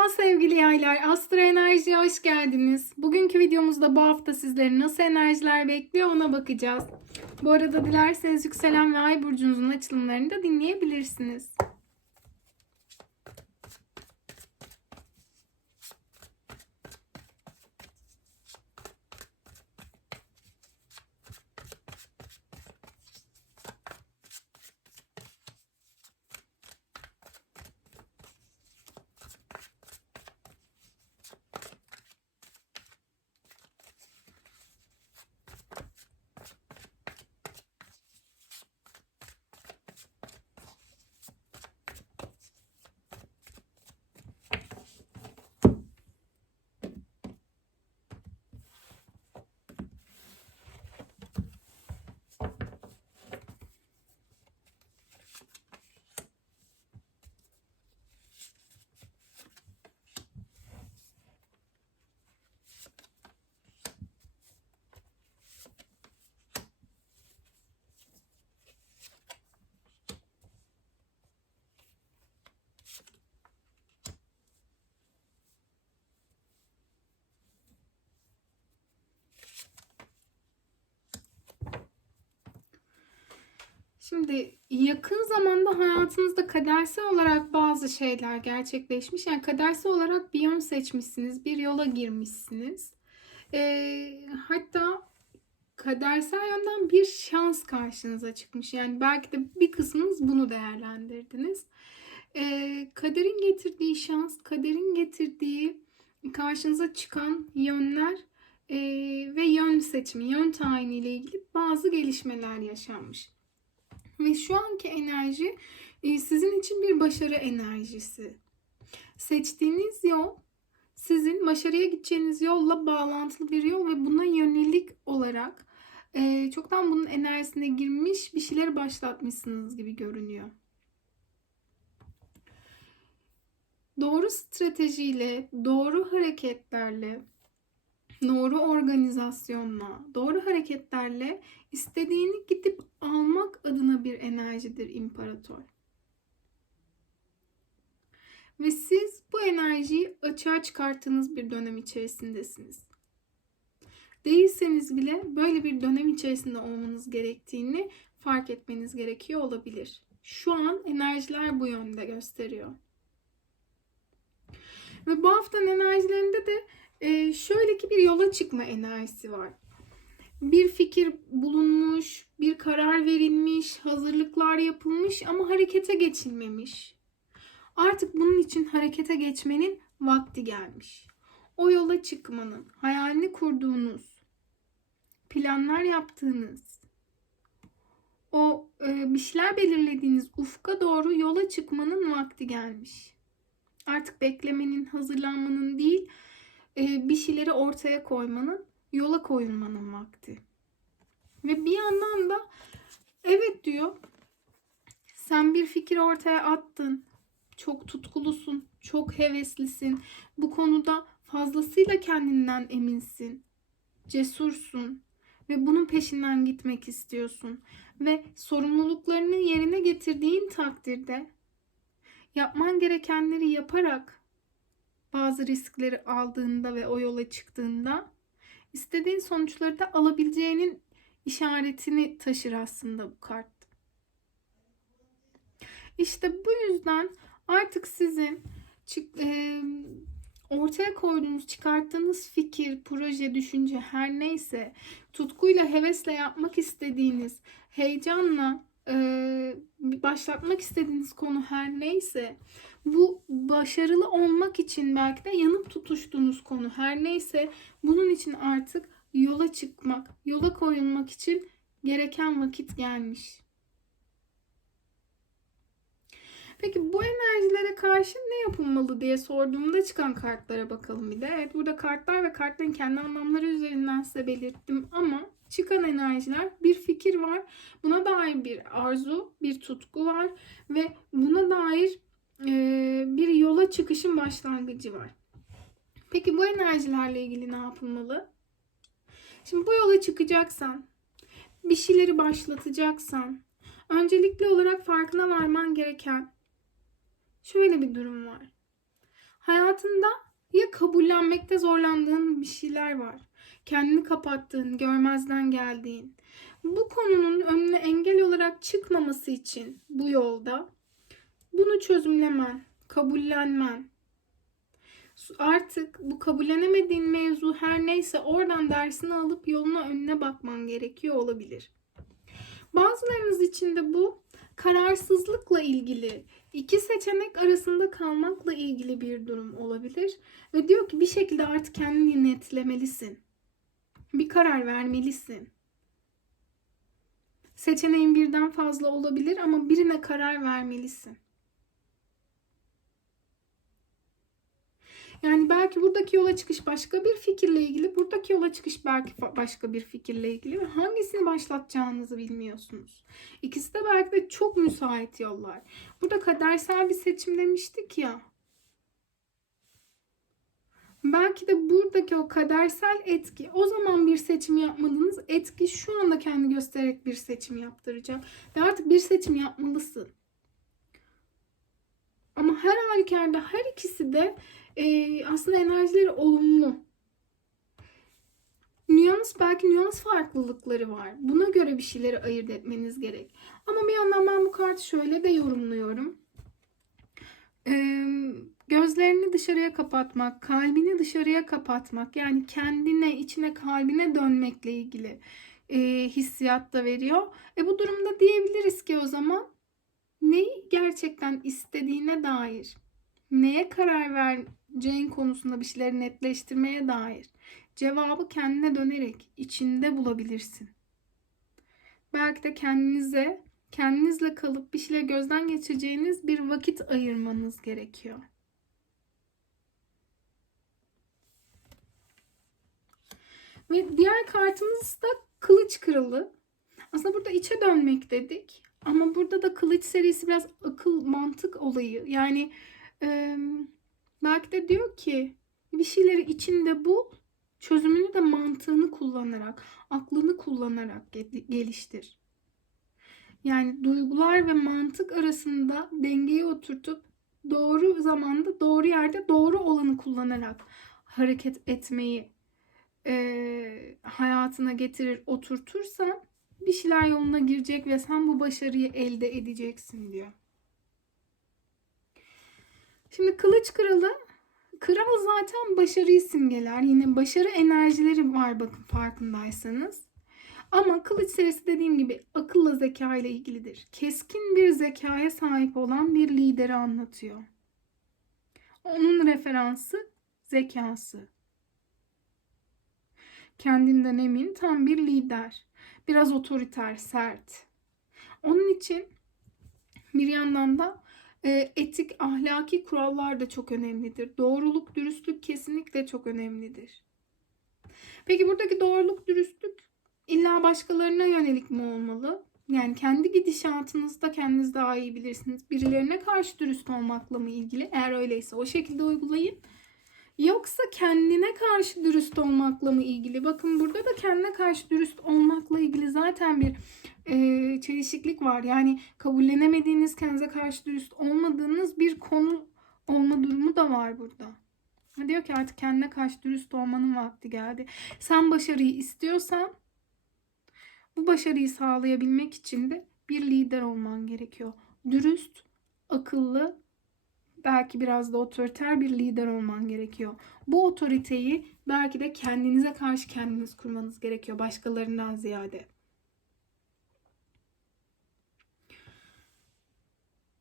Merhaba sevgili yaylar. Astro Enerji'ye hoş geldiniz. Bugünkü videomuzda bu hafta sizleri nasıl enerjiler bekliyor ona bakacağız. Bu arada dilerseniz yükselen ve ay burcunuzun açılımlarını da dinleyebilirsiniz. Şimdi yakın zamanda hayatınızda kadersel olarak bazı şeyler gerçekleşmiş. Yani kadersel olarak bir yön seçmişsiniz, bir yola girmişsiniz. Ee, hatta kadersel yönden bir şans karşınıza çıkmış. Yani belki de bir kısmınız bunu değerlendirdiniz. Ee, kaderin getirdiği şans, kaderin getirdiği karşınıza çıkan yönler e, ve yön seçimi, yön tayini ile ilgili bazı gelişmeler yaşanmış. Ve şu anki enerji e, sizin için bir başarı enerjisi. Seçtiğiniz yol sizin başarıya gideceğiniz yolla bağlantılı bir yol ve buna yönelik olarak e, çoktan bunun enerjisine girmiş bir şeyleri başlatmışsınız gibi görünüyor. Doğru stratejiyle, doğru hareketlerle, doğru organizasyonla, doğru hareketlerle istediğini gidip almak adına bir enerjidir imparator. Ve siz bu enerjiyi açığa çıkarttığınız bir dönem içerisindesiniz. Değilseniz bile böyle bir dönem içerisinde olmanız gerektiğini fark etmeniz gerekiyor olabilir. Şu an enerjiler bu yönde gösteriyor. Ve bu haftanın enerjilerinde de e, şöyle ki bir yola çıkma enerjisi var. Bir fikir bulunmuş, bir karar verilmiş, hazırlıklar yapılmış ama harekete geçilmemiş. Artık bunun için harekete geçmenin vakti gelmiş. O yola çıkmanın, hayalini kurduğunuz, planlar yaptığınız, o e, bir şeyler belirlediğiniz ufka doğru yola çıkmanın vakti gelmiş. Artık beklemenin, hazırlanmanın değil, bir şeyleri ortaya koymanın, yola koyulmanın vakti. Ve bir yandan da evet diyor. Sen bir fikir ortaya attın. Çok tutkulusun, çok heveslisin. Bu konuda fazlasıyla kendinden eminsin. Cesursun ve bunun peşinden gitmek istiyorsun ve sorumluluklarını yerine getirdiğin takdirde yapman gerekenleri yaparak bazı riskleri aldığında ve o yola çıktığında istediğin sonuçları da alabileceğinin işaretini taşır aslında bu kart. İşte bu yüzden artık sizin ortaya koyduğunuz, çıkarttığınız fikir, proje, düşünce her neyse tutkuyla, hevesle yapmak istediğiniz, heyecanla e, başlatmak istediğiniz konu her neyse bu başarılı olmak için belki de yanıp tutuştuğunuz konu her neyse bunun için artık yola çıkmak, yola koyulmak için gereken vakit gelmiş. Peki bu enerjilere karşı ne yapılmalı diye sorduğumda çıkan kartlara bakalım bir de. Evet burada kartlar ve kartların kendi anlamları üzerinden size belirttim ama çıkan enerjiler bir fikir var. Buna dair bir arzu, bir tutku var ve buna dair e, bir yola çıkışın başlangıcı var. Peki bu enerjilerle ilgili ne yapılmalı? Şimdi bu yola çıkacaksan, bir şeyleri başlatacaksan, öncelikli olarak farkına varman gereken şöyle bir durum var. Hayatında ya kabullenmekte zorlandığın bir şeyler var. Kendini kapattığın, görmezden geldiğin. Bu konunun önüne engel olarak çıkmaması için bu yolda bunu çözümlemen, kabullenmen. Artık bu kabullenemediğin mevzu her neyse oradan dersini alıp yoluna önüne bakman gerekiyor olabilir. Bazılarınız için de bu kararsızlıkla ilgili, iki seçenek arasında kalmakla ilgili bir durum olabilir. Ve diyor ki bir şekilde artık kendini netlemelisin. Bir karar vermelisin. Seçeneğin birden fazla olabilir ama birine karar vermelisin. Yani belki buradaki yola çıkış başka bir fikirle ilgili, buradaki yola çıkış belki başka bir fikirle ilgili ve hangisini başlatacağınızı bilmiyorsunuz. İkisi de belki de çok müsait yollar. Burada kadersel bir seçim demiştik ya. Belki de buradaki o kadersel etki, o zaman bir seçim yapmadığınız etki şu anda kendi göstererek bir seçim yaptıracak. Ve artık bir seçim yapmalısın. Ama her halükarda her ikisi de e, aslında enerjileri olumlu. Nüans belki nüans farklılıkları var. Buna göre bir şeyleri ayırt etmeniz gerek. Ama bir yandan ben bu kartı şöyle de yorumluyorum. Ee, gözlerini dışarıya kapatmak, kalbini dışarıya kapatmak, yani kendine, içine, kalbine dönmekle ilgili e, hissiyat da veriyor. E bu durumda diyebiliriz ki o zaman neyi gerçekten istediğine dair, neye karar vereceğin konusunda bir şeyleri netleştirmeye dair cevabı kendine dönerek içinde bulabilirsin. Belki de kendinize, kendinizle kalıp bir şeyleri gözden geçireceğiniz bir vakit ayırmanız gerekiyor. Ve diğer kartımız da kılıç kralı. Aslında burada içe dönmek dedik. Ama burada da kılıç serisi biraz akıl mantık olayı. Yani e, belki de diyor ki bir şeyleri içinde bul. Çözümünü de mantığını kullanarak, aklını kullanarak geliştir. Yani duygular ve mantık arasında dengeyi oturtup doğru zamanda, doğru yerde, doğru olanı kullanarak hareket etmeyi e, hayatına getirir, oturtursan bir şeyler yoluna girecek ve sen bu başarıyı elde edeceksin diyor. Şimdi kılıç kralı Kral zaten başarıyı simgeler. Yine başarı enerjileri var bakın farkındaysanız. Ama kılıç serisi dediğim gibi akılla zeka ile ilgilidir. Keskin bir zekaya sahip olan bir lideri anlatıyor. Onun referansı zekası. Kendinden emin tam bir lider. Biraz otoriter, sert. Onun için bir yandan da e, etik, ahlaki kurallar da çok önemlidir. Doğruluk, dürüstlük kesinlikle çok önemlidir. Peki buradaki doğruluk, dürüstlük illa başkalarına yönelik mi olmalı? Yani kendi gidişatınızda kendiniz daha iyi bilirsiniz. Birilerine karşı dürüst olmakla mı ilgili? Eğer öyleyse o şekilde uygulayın. Yoksa kendine karşı dürüst olmakla mı ilgili? Bakın burada da kendine karşı dürüst olmakla ilgili zaten bir e, çelişiklik var. Yani kabullenemediğiniz, kendinize karşı dürüst olmadığınız bir konu olma durumu da var burada. Diyor ki artık kendine karşı dürüst olmanın vakti geldi. Sen başarıyı istiyorsan bu başarıyı sağlayabilmek için de bir lider olman gerekiyor. Dürüst, akıllı, belki biraz da otoriter bir lider olman gerekiyor. Bu otoriteyi belki de kendinize karşı kendiniz kurmanız gerekiyor başkalarından ziyade.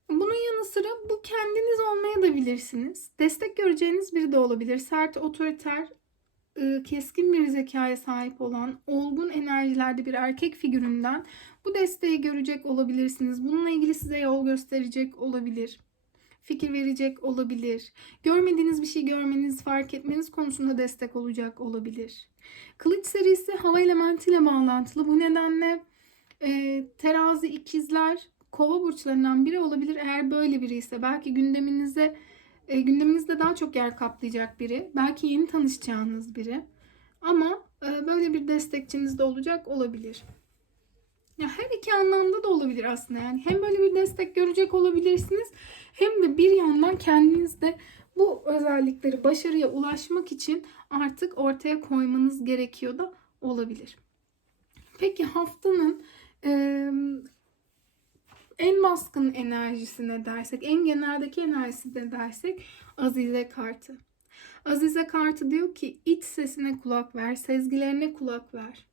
Bunun yanı sıra bu kendiniz olmaya da bilirsiniz. Destek göreceğiniz biri de olabilir. Sert, otoriter, ıı, keskin bir zekaya sahip olan, olgun enerjilerde bir erkek figüründen bu desteği görecek olabilirsiniz. Bununla ilgili size yol gösterecek olabilir. Fikir verecek olabilir. Görmediğiniz bir şey görmeniz, fark etmeniz konusunda destek olacak olabilir. Kılıç serisi hava elementiyle bağlantılı. Bu nedenle e, terazi, ikizler, kova burçlarından biri olabilir eğer böyle biri ise. Belki gündeminize e, gündeminizde daha çok yer kaplayacak biri. Belki yeni tanışacağınız biri. Ama e, böyle bir destekçiniz de olacak olabilir. Ya her iki anlamda da olabilir aslında yani. Hem böyle bir destek görecek olabilirsiniz hem de bir yandan kendinizde bu özellikleri başarıya ulaşmak için artık ortaya koymanız gerekiyor da olabilir. Peki haftanın e, en baskın enerjisi ne dersek, en geneldeki enerjisi ne dersek Azize kartı. Azize kartı diyor ki iç sesine kulak ver, sezgilerine kulak ver.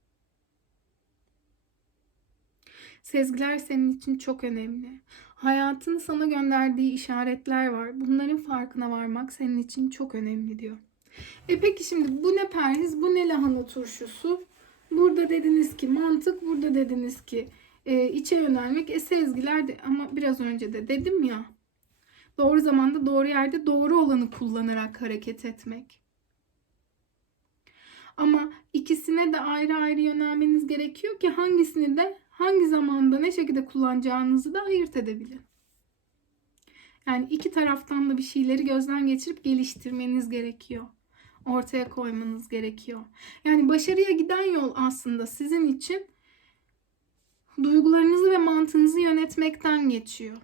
Sezgiler senin için çok önemli. Hayatın sana gönderdiği işaretler var. Bunların farkına varmak senin için çok önemli diyor. E peki şimdi bu ne perhiz, bu ne lahana turşusu? Burada dediniz ki mantık, burada dediniz ki e, içe yönelmek. E sezgiler de ama biraz önce de dedim ya. Doğru zamanda, doğru yerde, doğru olanı kullanarak hareket etmek. Ama ikisine de ayrı ayrı yönelmeniz gerekiyor ki hangisini de hangi zamanda ne şekilde kullanacağınızı da ayırt edebilin. Yani iki taraftan da bir şeyleri gözden geçirip geliştirmeniz gerekiyor. Ortaya koymanız gerekiyor. Yani başarıya giden yol aslında sizin için duygularınızı ve mantığınızı yönetmekten geçiyor.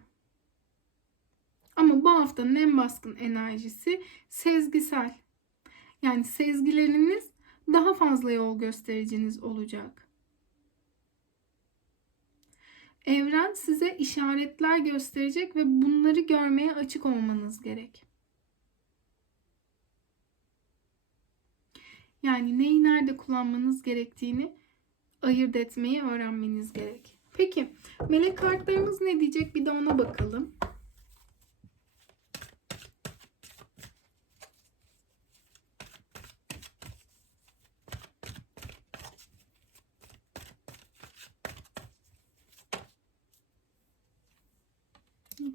Ama bu haftanın en baskın enerjisi sezgisel. Yani sezgileriniz daha fazla yol göstericiniz olacak. Evren size işaretler gösterecek ve bunları görmeye açık olmanız gerek. Yani neyi nerede kullanmanız gerektiğini ayırt etmeyi öğrenmeniz gerek. Peki melek kartlarımız ne diyecek bir de ona bakalım.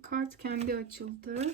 Kart kendi açıldı.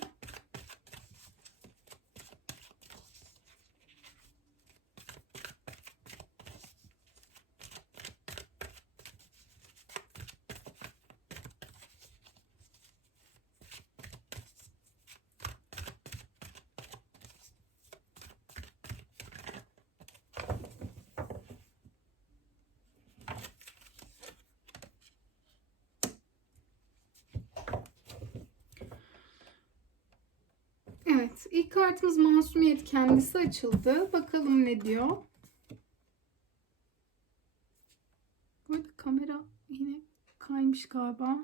Evet, ilk kartımız masumiyet kendisi açıldı. Bakalım ne diyor. Bu kamera yine kaymış galiba.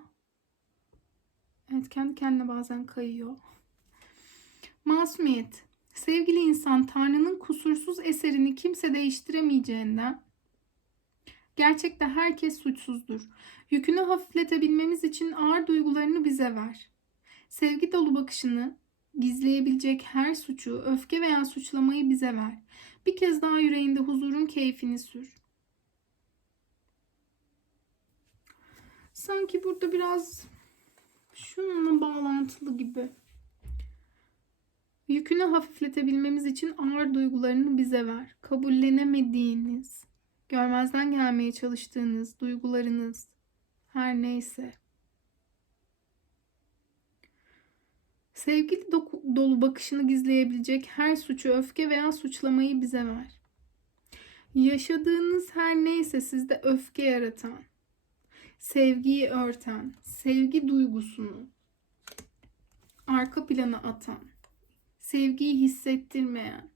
Evet, kendi kendine bazen kayıyor. Masumiyet. Sevgili insan, Tanrı'nın kusursuz eserini kimse değiştiremeyeceğinden gerçekte herkes suçsuzdur. Yükünü hafifletebilmemiz için ağır duygularını bize ver. Sevgi dolu bakışını, gizleyebilecek her suçu, öfke veya suçlamayı bize ver. Bir kez daha yüreğinde huzurun keyfini sür. Sanki burada biraz şununla bağlantılı gibi. Yükünü hafifletebilmemiz için ağır duygularını bize ver. Kabullenemediğiniz, görmezden gelmeye çalıştığınız duygularınız her neyse. Sevgili dolu bakışını gizleyebilecek her suçu, öfke veya suçlamayı bize ver. Yaşadığınız her neyse sizde öfke yaratan, sevgiyi örten, sevgi duygusunu arka plana atan, sevgiyi hissettirmeyen,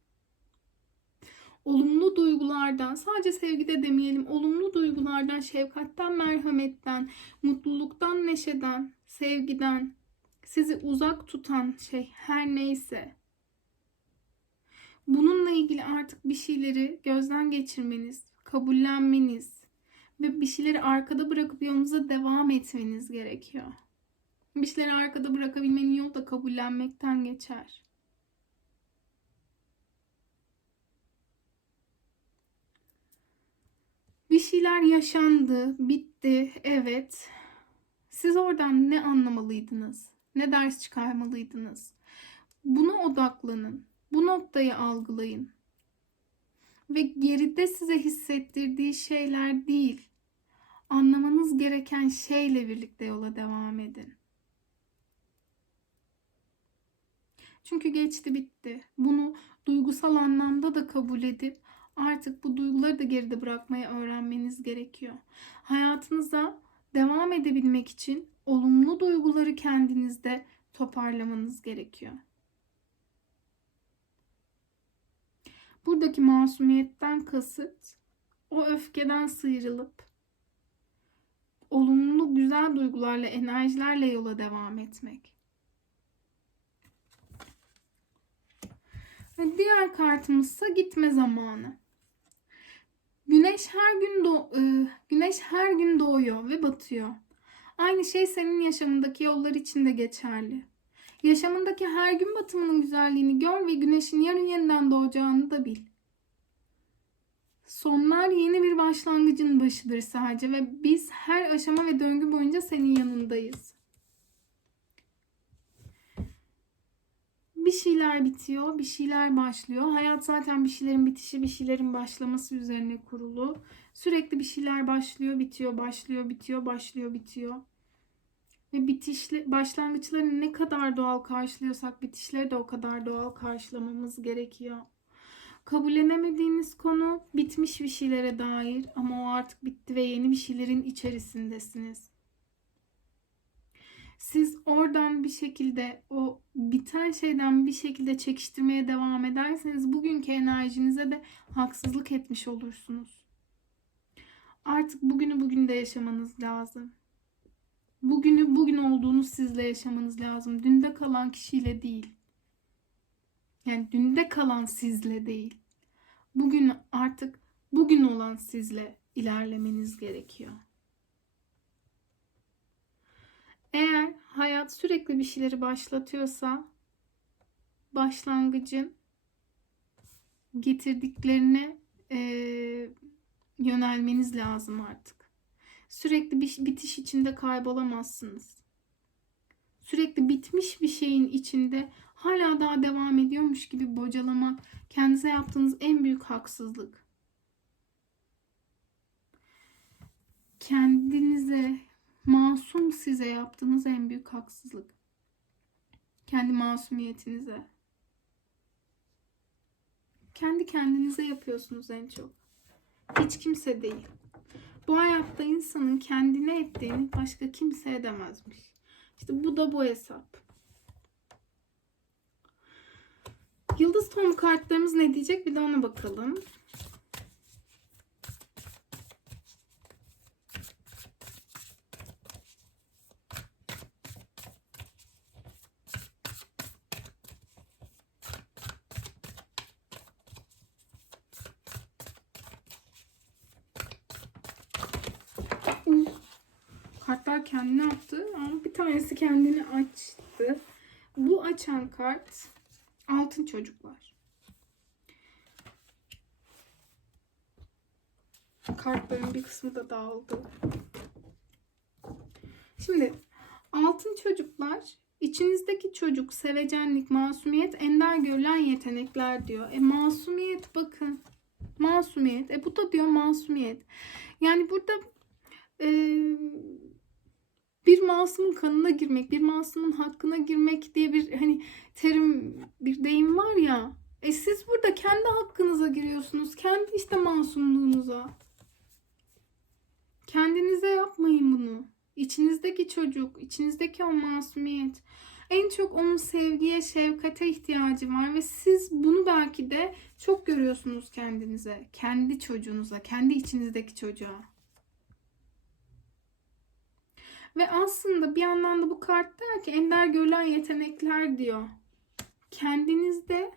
olumlu duygulardan, sadece sevgide demeyelim, olumlu duygulardan, şefkatten, merhametten, mutluluktan, neşeden, sevgiden, sizi uzak tutan şey her neyse bununla ilgili artık bir şeyleri gözden geçirmeniz, kabullenmeniz ve bir şeyleri arkada bırakıp yolunuza devam etmeniz gerekiyor. Bir şeyleri arkada bırakabilmenin yolu da kabullenmekten geçer. Bir şeyler yaşandı, bitti, evet. Siz oradan ne anlamalıydınız? Ne ders çıkarmalıydınız? Buna odaklanın. Bu noktayı algılayın. Ve geride size hissettirdiği şeyler değil, anlamanız gereken şeyle birlikte yola devam edin. Çünkü geçti bitti. Bunu duygusal anlamda da kabul edip artık bu duyguları da geride bırakmayı öğrenmeniz gerekiyor. Hayatınıza devam edebilmek için olumlu duyguları kendinizde toparlamanız gerekiyor. Buradaki masumiyetten kasıt o öfkeden sıyrılıp olumlu güzel duygularla, enerjilerle yola devam etmek. Ve diğer kartımızsa gitme zamanı. Güneş her gün doğ e, güneş her gün doğuyor ve batıyor. Aynı şey senin yaşamındaki yollar için de geçerli. Yaşamındaki her gün batımının güzelliğini gör ve güneşin yarın yeniden doğacağını da bil. Sonlar yeni bir başlangıcın başıdır sadece ve biz her aşama ve döngü boyunca senin yanındayız. Bir şeyler bitiyor, bir şeyler başlıyor. Hayat zaten bir şeylerin bitişi, bir şeylerin başlaması üzerine kurulu. Sürekli bir şeyler başlıyor, bitiyor, başlıyor, bitiyor, başlıyor, bitiyor. Ve bitişli başlangıçları ne kadar doğal karşılıyorsak bitişleri de o kadar doğal karşılamamız gerekiyor. Kabullenemediğiniz konu bitmiş bir şeylere dair ama o artık bitti ve yeni bir şeylerin içerisindesiniz. Siz oradan bir şekilde o biten şeyden bir şekilde çekiştirmeye devam ederseniz bugünkü enerjinize de haksızlık etmiş olursunuz. Artık bugünü bugün de yaşamanız lazım. Bugünü bugün olduğunuz sizle yaşamanız lazım. Dünde kalan kişiyle değil. Yani dünde kalan sizle değil. Bugün artık bugün olan sizle ilerlemeniz gerekiyor. Eğer hayat sürekli bir şeyleri başlatıyorsa başlangıcın getirdiklerine e, yönelmeniz lazım artık. Sürekli bir bitiş içinde kaybolamazsınız. Sürekli bitmiş bir şeyin içinde hala daha devam ediyormuş gibi bocalamak kendinize yaptığınız en büyük haksızlık. Kendinize, masum size yaptığınız en büyük haksızlık. Kendi masumiyetinize. Kendi kendinize yapıyorsunuz en çok. Hiç kimse değil. Bu hayatta insanın kendine ettiğini başka kimse edemezmiş. İşte bu da bu hesap. Yıldız ton kartlarımız ne diyecek bir de ona bakalım. Uf, Kartlar kendini attı ama bir tanesi kendini açtı. Bu açan kart altın çocuklar. Kartların bir kısmı da dağıldı. Şimdi altın çocuklar içinizdeki çocuk sevecenlik, masumiyet, ender görülen yetenekler diyor. E masumiyet bakın. Masumiyet. E bu da diyor masumiyet. Yani burada e, bir masumun kanına girmek, bir masumun hakkına girmek diye bir hani terim, bir deyim var ya. E siz burada kendi hakkınıza giriyorsunuz. Kendi işte masumluğunuza. Kendinize yapmayın bunu. İçinizdeki çocuk, içinizdeki o masumiyet. En çok onun sevgiye, şefkate ihtiyacı var ve siz bunu belki de çok görüyorsunuz kendinize, kendi çocuğunuza, kendi içinizdeki çocuğa. Ve aslında bir yandan da bu kart der ki ender görülen yetenekler diyor. Kendinizde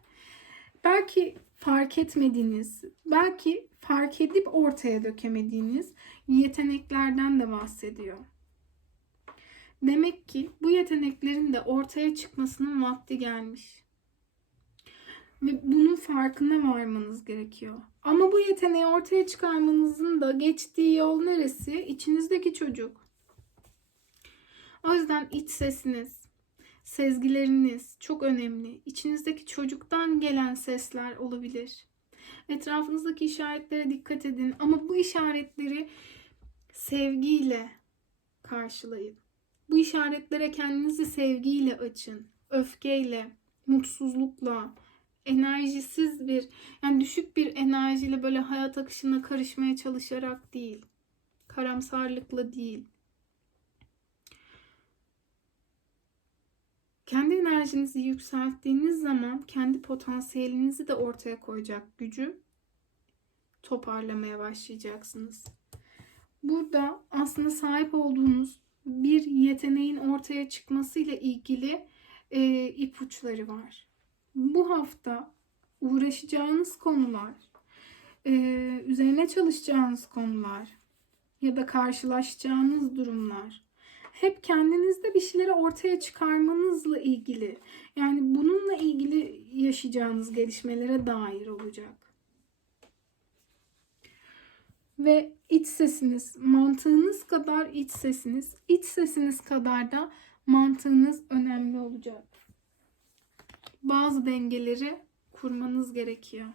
belki fark etmediğiniz, belki fark edip ortaya dökemediğiniz yeteneklerden de bahsediyor. Demek ki bu yeteneklerin de ortaya çıkmasının vakti gelmiş. Ve bunun farkına varmanız gerekiyor. Ama bu yeteneği ortaya çıkarmanızın da geçtiği yol neresi? İçinizdeki çocuk. O yüzden iç sesiniz, sezgileriniz çok önemli. İçinizdeki çocuktan gelen sesler olabilir. Etrafınızdaki işaretlere dikkat edin ama bu işaretleri sevgiyle karşılayın. Bu işaretlere kendinizi sevgiyle açın. Öfkeyle, mutsuzlukla, enerjisiz bir yani düşük bir enerjiyle böyle hayat akışına karışmaya çalışarak değil. Karamsarlıkla değil. Kendi enerjinizi yükselttiğiniz zaman kendi potansiyelinizi de ortaya koyacak gücü toparlamaya başlayacaksınız. Burada aslında sahip olduğunuz bir yeteneğin ortaya çıkmasıyla ilgili e, ipuçları var. Bu hafta uğraşacağınız konular, e, üzerine çalışacağınız konular ya da karşılaşacağınız durumlar hep kendinizde bir şeyleri ortaya çıkarmanızla ilgili. Yani bununla ilgili yaşayacağınız gelişmelere dair olacak. Ve iç sesiniz, mantığınız kadar iç sesiniz, iç sesiniz kadar da mantığınız önemli olacak. Bazı dengeleri kurmanız gerekiyor.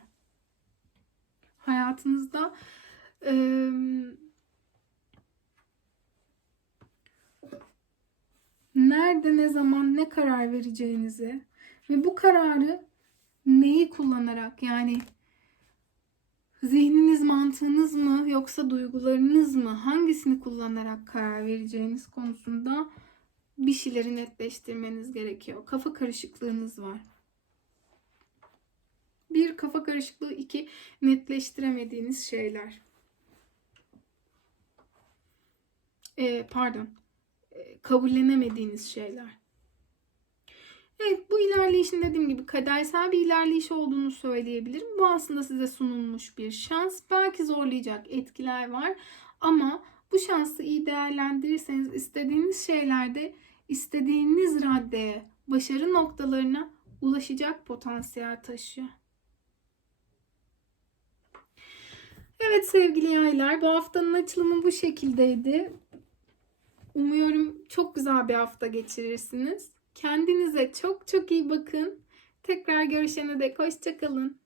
Hayatınızda eee nerede, ne zaman, ne karar vereceğinizi ve bu kararı neyi kullanarak yani zihniniz, mantığınız mı yoksa duygularınız mı hangisini kullanarak karar vereceğiniz konusunda bir şeyleri netleştirmeniz gerekiyor. Kafa karışıklığınız var. Bir kafa karışıklığı, iki netleştiremediğiniz şeyler. Ee, pardon kabullenemediğiniz şeyler. Evet bu ilerleyişin dediğim gibi kadersel bir ilerleyiş olduğunu söyleyebilirim. Bu aslında size sunulmuş bir şans. Belki zorlayacak etkiler var ama bu şansı iyi değerlendirirseniz istediğiniz şeylerde istediğiniz raddeye, başarı noktalarına ulaşacak potansiyel taşıyor. Evet sevgili yaylar bu haftanın açılımı bu şekildeydi. Umuyorum çok güzel bir hafta geçirirsiniz. Kendinize çok çok iyi bakın. Tekrar görüşene dek hoşçakalın.